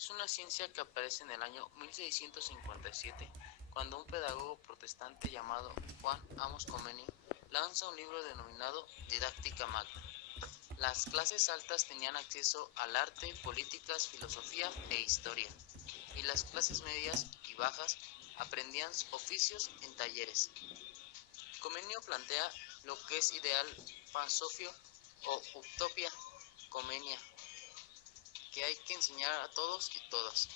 Es una ciencia que aparece en el año 1657, cuando un pedagogo protestante llamado Juan Amos Comeni lanza un libro denominado Didáctica Magna. Las clases altas tenían acceso al arte, políticas, filosofía e historia, y las clases medias y bajas aprendían oficios en talleres. Comenio plantea lo que es ideal pansofio o utopia comenia, que hay que enseñar a todos y todas,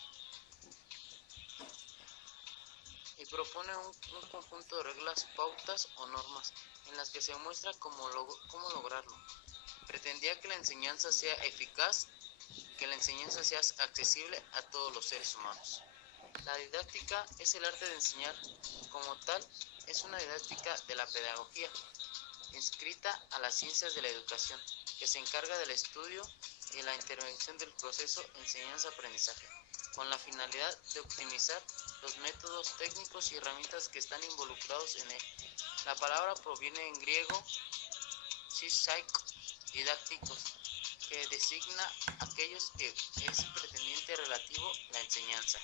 y propone un conjunto de reglas, pautas o normas en las que se muestra cómo lograrlo. Pretendía que la enseñanza sea eficaz, que la enseñanza sea accesible a todos los seres humanos. La didáctica es el arte de enseñar. Como tal, es una didáctica de la pedagogía, inscrita a las ciencias de la educación, que se encarga del estudio y la intervención del proceso enseñanza-aprendizaje, con la finalidad de optimizar los métodos técnicos y herramientas que están involucrados en él. La palabra proviene en griego "psycho", didácticos, que designa aquellos que es pretendiente relativo a la enseñanza.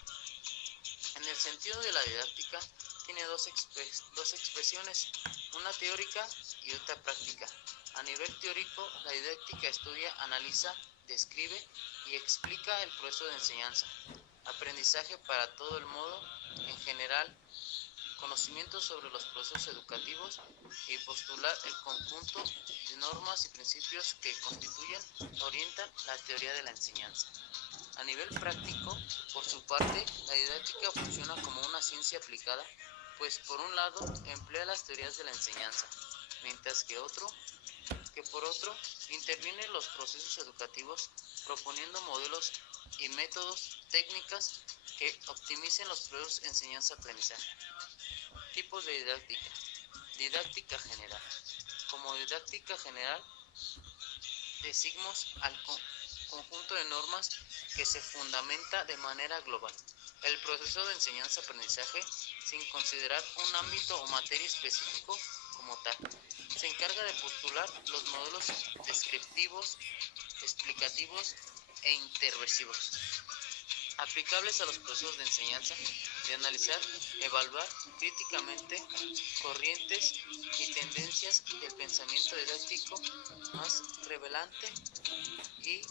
En el sentido de la didáctica, tiene dos expresiones, una teórica y otra práctica. A nivel teórico, la didáctica estudia, analiza, describe y explica el proceso de enseñanza, aprendizaje para todo el modo, en general, conocimientos sobre los procesos educativos y postular el conjunto de normas y principios que constituyen, orientan la teoría de la enseñanza. A nivel práctico, por su parte, la didáctica funciona como una ciencia aplicada, pues por un lado emplea las teorías de la enseñanza, mientras que por otro interviene en los procesos educativos proponiendo modelos y métodos, técnicas que optimicen los procesos de enseñanza-aprendizaje. Tipos de didáctica. Didáctica general. Como didáctica general, decimos al conjunto de normas que se fundamenta de manera global el proceso de enseñanza-aprendizaje sin considerar un ámbito o materia específico como tal. Se encarga de postular los modelos descriptivos, explicativos e interventivos aplicables a los procesos de enseñanza, de analizar, evaluar críticamente corrientes y tendencias del pensamiento didáctico más relevante y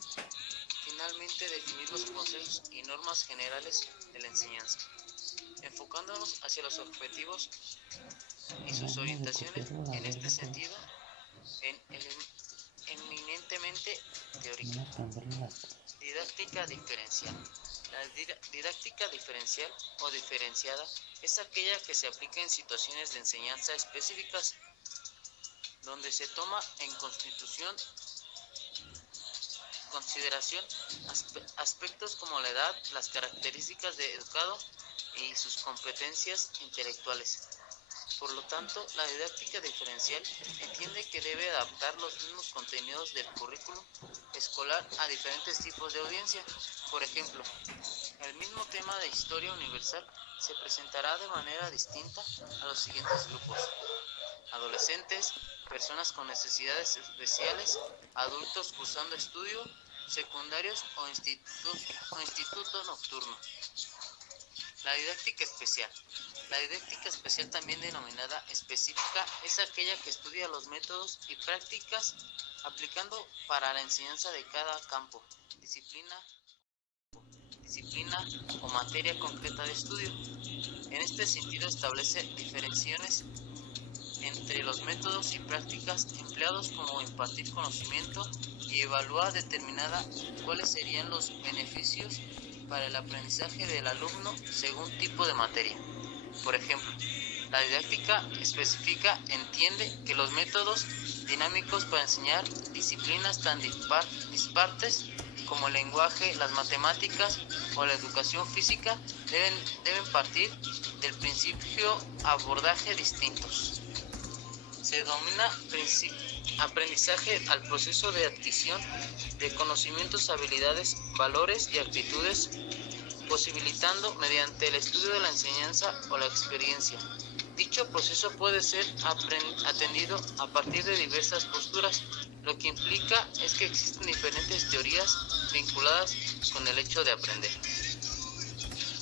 finalmente definir los procesos y normas generales de la enseñanza, enfocándonos hacia los objetivos y sus orientaciones en este sentido eminentemente teórica. Didáctica diferencial. La didáctica diferencial o diferenciada es aquella que se aplica en situaciones de enseñanza específicas, donde se toma en consideración aspectos como la edad, las características de educado y sus competencias intelectuales. Por lo tanto, la didáctica diferencial entiende que debe adaptar los mismos contenidos del currículo escolar a diferentes tipos de audiencia. Por ejemplo, el mismo tema de historia universal se presentará de manera distinta a los siguientes grupos: adolescentes, personas con necesidades especiales, adultos cursando estudios secundarios o instituto nocturno. La didáctica especial. La didáctica especial, también denominada específica, es aquella que estudia los métodos y prácticas aplicando para la enseñanza de cada campo, disciplina o materia concreta de estudio. En este sentido establece diferenciaciones entre los métodos y prácticas empleados como impartir conocimiento y evaluar determinada cuáles serían los beneficios para el aprendizaje del alumno según tipo de materia. Por ejemplo, la didáctica específica entiende que los métodos dinámicos para enseñar disciplinas tan dispares como el lenguaje, las matemáticas o la educación física deben partir del principio abordaje distintos. Se denomina aprendizaje al proceso de adquisición de conocimientos, habilidades, valores y actitudes, posibilitando mediante el estudio de la enseñanza o la experiencia Dicho proceso puede ser atendido a partir de diversas posturas, lo que implica es que existen diferentes teorías vinculadas con el hecho de aprender.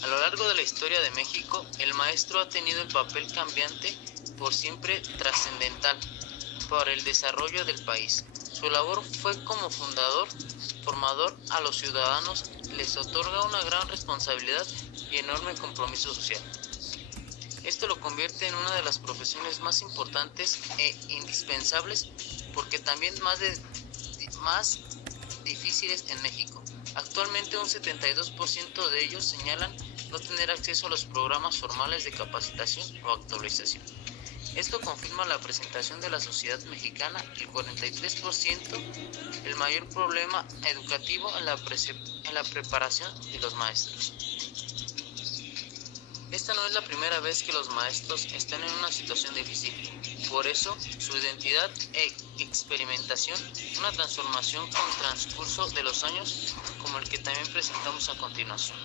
A lo largo de la historia de México, el maestro ha tenido el papel cambiante por siempre trascendental para el desarrollo del país. Su labor fue como formador a los ciudadanos, les otorga una gran responsabilidad y enorme compromiso social. Esto lo convierte en una de las profesiones más importantes e indispensables, porque también más difíciles en México. Actualmente un 72% de ellos señalan no tener acceso a los programas formales de capacitación o actualización. Esto confirma la presentación de la sociedad mexicana, el 43%, el mayor problema educativo en la preparación de los maestros. Esta no es la primera vez que los maestros están en una situación difícil, por eso su identidad e experimentación, una transformación con transcurso de los años como el que también presentamos a continuación.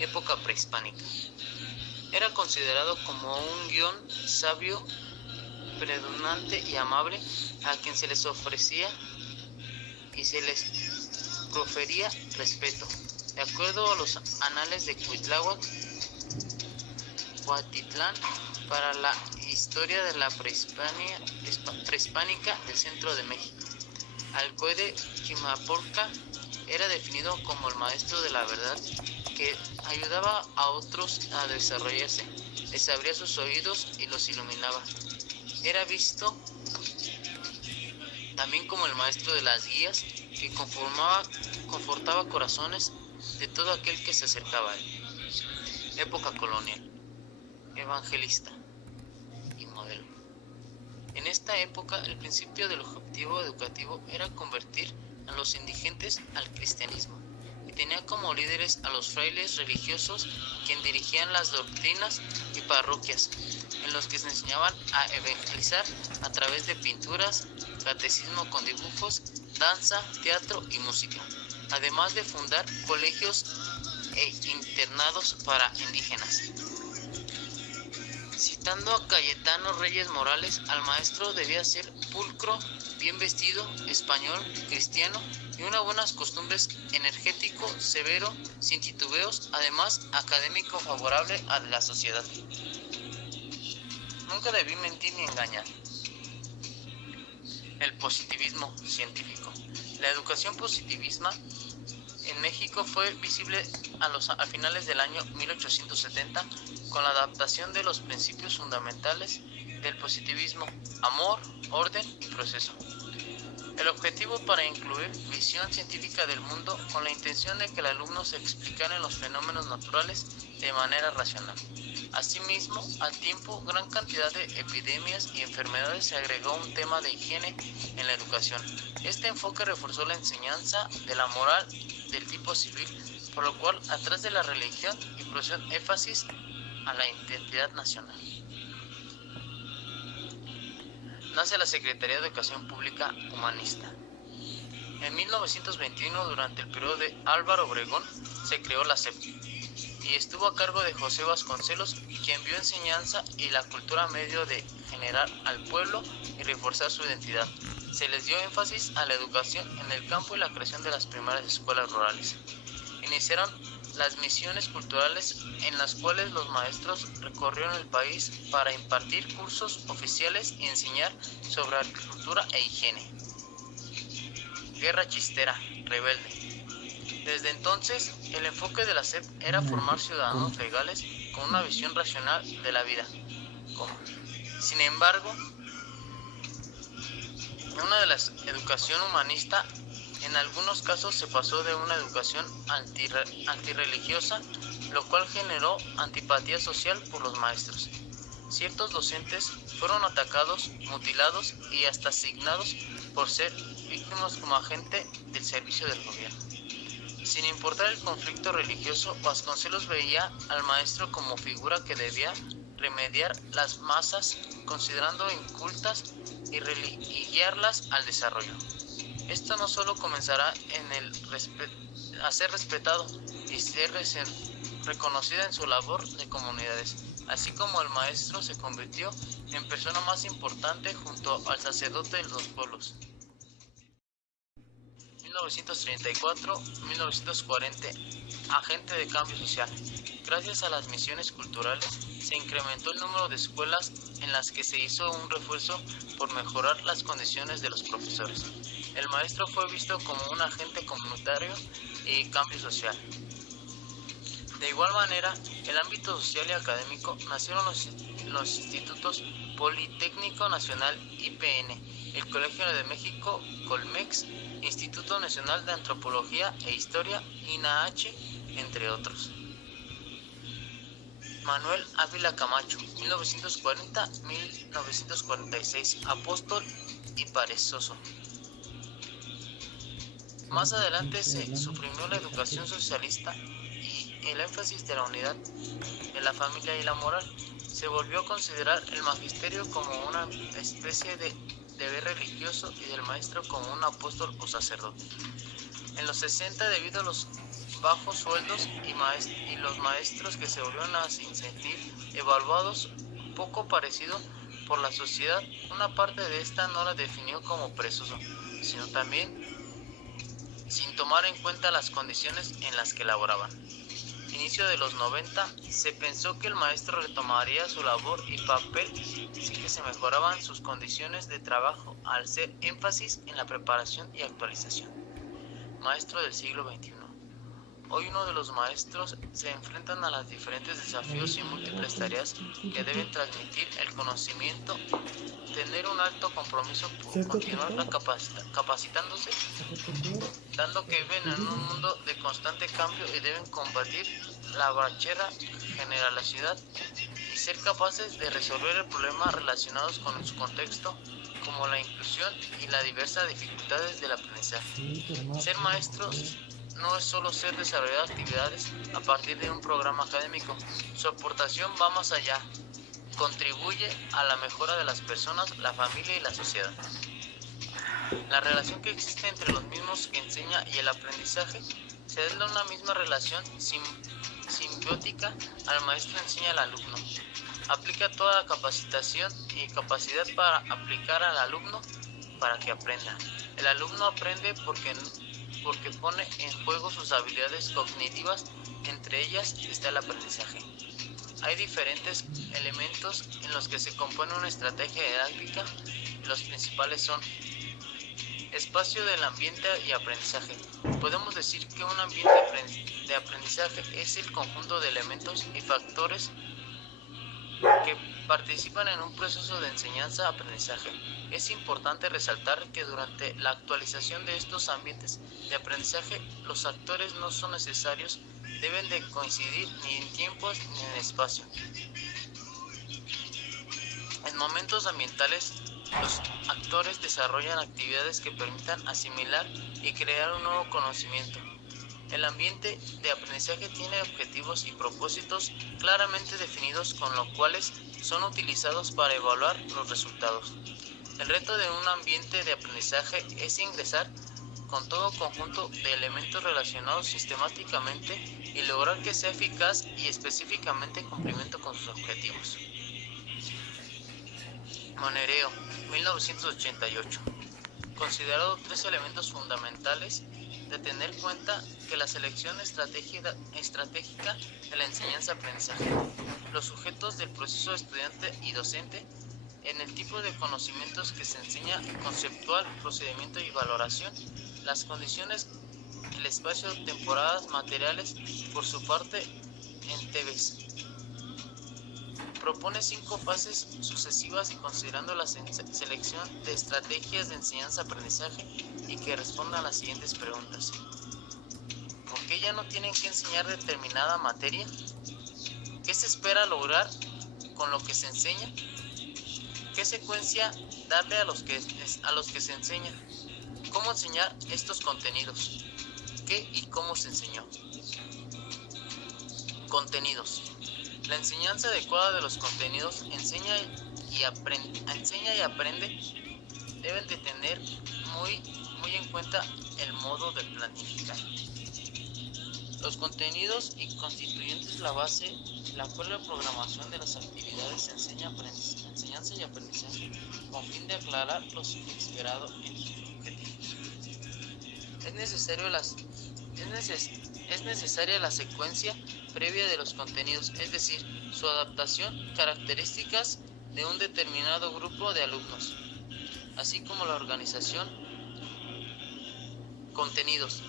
Época prehispánica. Era considerado como un guión sabio, predominante y amable, a quien se les ofrecía y se les profería respeto. De acuerdo a los anales de Cuautitlán, para la historia de la prehispánica del centro de México. Alcoide Chimalpopoca era definido como el maestro de la verdad que ayudaba a otros a desarrollarse, les abría sus oídos y los iluminaba. Era visto también como el maestro de las guías que confortaba corazones de todo aquel que se acercaba a él. Época colonial. Evangelista y modelo. En esta época, el principio del objetivo educativo era convertir a los indigentes al cristianismo y tenía como líderes a los frailes religiosos, quienes dirigían las doctrinas y parroquias, en los que se enseñaban a evangelizar a través de pinturas, catecismo con dibujos, danza, teatro y música, además de fundar colegios e internados para indígenas. Citando a Cayetano Reyes Morales, al maestro debía ser pulcro, bien vestido, español, cristiano y unas buenas costumbres, energético, severo, sin titubeos, además académico favorable a la sociedad. Nunca debí mentir ni engañar. El positivismo científico. La educación positivista en México fue visible a finales del año 1870 con la adaptación de los principios fundamentales del positivismo: amor, orden y proceso. El objetivo para incluir visión científica del mundo con la intención de que el alumno se explicara los fenómenos naturales de manera racional. Asimismo, al tiempo, gran cantidad de epidemias y enfermedades se agregó un tema de higiene en la educación. Este enfoque reforzó la enseñanza de la moral del tipo civil, por lo cual, atrás de la religión y puso énfasis a la identidad nacional. Nace la Secretaría de Educación Pública Humanista. En 1921, durante el periodo de Álvaro Obregón, se creó la SEP y estuvo a cargo de José Vasconcelos, quien vio enseñanza y la cultura medio de generar al pueblo y reforzar su identidad. Se les dio énfasis a la educación en el campo y la creación de las primeras escuelas rurales. Iniciaron las misiones culturales, en las cuales los maestros recorrieron el país para impartir cursos oficiales y enseñar sobre agricultura e higiene. Guerra chistera, rebelde. Desde entonces, el enfoque de la SEP era formar ciudadanos legales con una visión racional de la vida. Sin embargo, una de la educación humanista en algunos casos se pasó de una educación antirreligiosa, lo cual generó antipatía social por los maestros. Ciertos docentes fueron atacados, mutilados y hasta asignados por ser víctimas como agente del servicio del gobierno. Sin importar el conflicto religioso, Vasconcelos veía al maestro como figura que debía remediar las masas, considerando incultas y guiarlas al desarrollo. Esto no solo comenzará a ser respetado y ser reconocida en su labor de comunidades, así como el maestro se convirtió en persona más importante junto al sacerdote de los pueblos. 1934-1940, agente de cambio social. Gracias a las misiones culturales, se incrementó el número de escuelas en las que se hizo un refuerzo por mejorar las condiciones de los profesores. El maestro fue visto como un agente comunitario y cambio social. De igual manera, el ámbito social y académico nacieron los institutos Politécnico Nacional IPN, el Colegio de México Colmex, Instituto Nacional de Antropología e Historia INAH, entre otros. Manuel Ávila Camacho, 1940-1946, apóstol y perezoso. Más adelante se suprimió la educación socialista y el énfasis de la unidad de la familia y la moral. Se volvió a considerar el magisterio como una especie de deber religioso y del maestro como un apóstol o sacerdote. En los 60, debido a los bajos sueldos y los maestros que se volvieron a sentir evaluados poco parecido por la sociedad, una parte de esta no la definió como perezoso, sino también sin tomar en cuenta las condiciones en las que laboraban. Inicio de los 90, se pensó que el maestro retomaría su labor y papel si que se mejoraban sus condiciones de trabajo al hacer énfasis en la preparación y actualización. Maestro del siglo XXI. Hoy uno de los maestros se enfrentan a los diferentes desafíos y múltiples tareas que deben transmitir el conocimiento, tener un alto compromiso por continuar capacitándose, dando que viven en un mundo de constante cambio y deben combatir la brachera generalidad y ser capaces de resolver el problema relacionados con su contexto, como la inclusión y las diversas dificultades del aprendizaje. Ser maestros no es solo ser desarrollar actividades a partir de un programa académico. Su aportación va más allá. Contribuye a la mejora de las personas, la familia y la sociedad. La relación que existe entre los mismos que enseña y el aprendizaje se da en una misma relación simbiótica. Al maestro enseña al alumno. Aplica toda la capacitación y capacidad para aplicar al alumno para que aprenda. El alumno aprende porque pone en juego sus habilidades cognitivas, entre ellas está el aprendizaje. Hay diferentes elementos en los que se compone una estrategia didáctica y los principales son: espacio del ambiente y aprendizaje. Podemos decir que un ambiente de aprendizaje es el conjunto de elementos y factores que participan en un proceso de enseñanza-aprendizaje. Es importante resaltar que durante la actualización de estos ambientes de aprendizaje, los actores no son necesarios, deben de coincidir ni en tiempos ni en espacio. En momentos ambientales, los actores desarrollan actividades que permitan asimilar y crear un nuevo conocimiento. El ambiente de aprendizaje tiene objetivos y propósitos claramente definidos, con los cuales son utilizados para evaluar los resultados. El reto de un ambiente de aprendizaje es ingresar con todo conjunto de elementos relacionados sistemáticamente y lograr que sea eficaz y específicamente en cumplimiento con sus objetivos. Monereo, 1988. Considerado tres elementos fundamentales de tener en cuenta que la selección estratégica de la enseñanza-aprendizaje, los sujetos del proceso estudiante y docente, en el tipo de conocimientos que se enseña, conceptual, procedimiento y valoración, las condiciones, el espacio, temporadas, materiales, por su parte, en TVs. Propone 5 fases sucesivas y considerando la selección de estrategias de enseñanza-aprendizaje y que respondan a las siguientes preguntas. ¿Por qué ya no tienen que enseñar determinada materia? ¿Qué se espera lograr con lo que se enseña? ¿Qué secuencia darle a los que se enseña? ¿Cómo enseñar estos contenidos? ¿Qué y cómo se enseñó? Contenidos. La enseñanza adecuada de los contenidos enseña y aprende deben de tener muy en cuenta el modo de planificar. Los contenidos y constituyentes la base, la cual la programación de las actividades de enseñanza y aprendizaje, con fin de aclarar lo esperado en sus objetivos. Es necesaria la secuencia previa de los contenidos, es decir, su adaptación, características de un determinado grupo de alumnos, así como la organización, contenidos.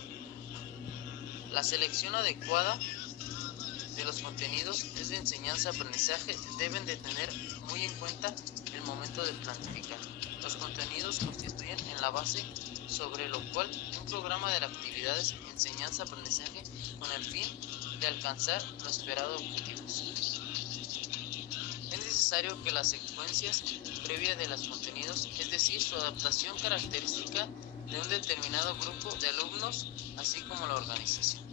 La selección adecuada de los contenidos de enseñanza-aprendizaje deben de tener muy en cuenta el momento de planificar. Los contenidos constituyen en la base sobre lo cual un programa de actividades enseñanza-aprendizaje con el fin de alcanzar los esperados objetivos. Es necesario que las secuencias previas de los contenidos, es decir, su adaptación característica de un determinado grupo de alumnos, así como la organización.